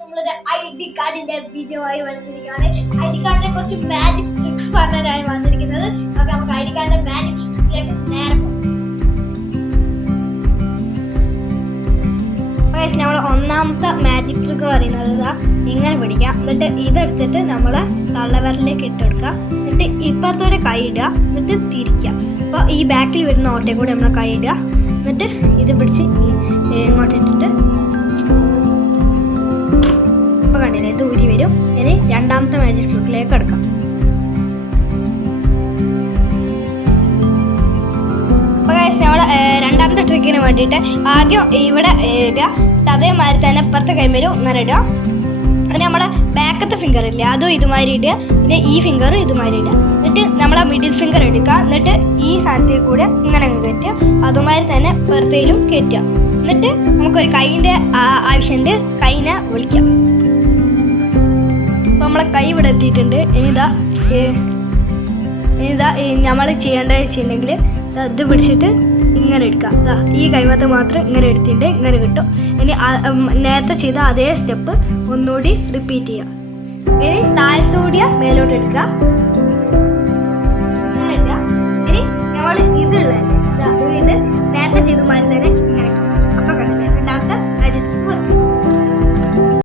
നമ്മളൊരു ID കാർഡിന്റെ video ആയി വന്നിരിക്കുകയാണ്. ID കാർഡിനെ കുറിച്ച് മാജിക് ട്രിക്സ് പറഞ്ഞാണ് വന്നിരിക്കുന്നത്. ഓക്കെ, നമുക്ക് ID കാർഡിന്റെ മാജിക് ട്രിക്സിലേക്ക് നേരെ പോകാം. നമ്മൾ ഒന്നാമത്തെ മാജിക് ട്രിക്ക് പറയുന്നത് ഇങ്ങനെ പിടിക്കാം, എന്നിട്ട് ഇതെടുത്തിട്ട് നമ്മൾ തള്ളവിരലിലേക്ക് ഇട്ടെടുക്കുക, എന്നിട്ട് ഇപ്പുറത്തോടെ കൈ ഇടുക, എന്നിട്ട് തിരിക്കുക. അപ്പോൾ ഈ ബാക്കിൽ വരുന്ന ഓട്ടയെ കൂടെ നമ്മൾ കൈ ഇടുക, എന്നിട്ട് ഇത് പിടിച്ച് ഇങ്ങോട്ട് ഇട്ടിട്ട് ഇപ്പോൾ കണ്ടില്ലേ, ഇത് ഊരി വരും. ഇനി രണ്ടാമത്തെ മാജിക് ട്രിക്കിലേക്ക് എടുക്കാം. നമ്മൾ രണ്ടാമത്തെ ട്രിക്കിന് വേണ്ടിയിട്ട് ആദ്യം ഇവിടെ ഇടുക, അതേമാതിരി തന്നെ അപ്പുറത്തെ കൈമേലും ഇങ്ങനെ ഇടുക. പിന്നെ നമ്മളെ ബാക്കത്തെ ഫിംഗർ ഇല്ല, അതും ഇതുമാതിരി ഇടുക. പിന്നെ ഈ ഫിംഗർ ഇതുമാതിരി ഇടുക. എന്നിട്ട് നമ്മൾ ആ മിഡിൽ ഫിംഗർ എടുക്കുക, എന്നിട്ട് ഈ സാധനത്തിൽ കൂടെ ഇങ്ങനെ കയറ്റുക, അതുമാതിരി തന്നെ പുറത്തേലും കയറ്റുക. എന്നിട്ട് നമുക്കൊരു കൈയിൻ്റെ ആവശ്യമുണ്ട്, കൈനെ വിളിക്കാം. അപ്പോൾ നമ്മളെ കൈ ഇവിടെ എത്തിയിട്ടുണ്ട്. ഇനിതാ നമ്മൾ ചെയ്യേണ്ടത് വെച്ചിട്ടുണ്ടെങ്കിൽ ഇത് പിടിച്ചിട്ട് ഇങ്ങനെ എടുക്കുക. ഈ കൈമത്ത് മാത്രം ഇങ്ങനെ എടുത്തിട്ട് ഇങ്ങനെ കിട്ടും. ഇനി നേരത്തെ ചെയ്ത അതേ സ്റ്റെപ്പ് ഒന്നുകൂടി റിപ്പീറ്റ് ചെയ്യുക. ഇനി താഴത്തൂടിയ മേലോട്ട് എടുക്കുക.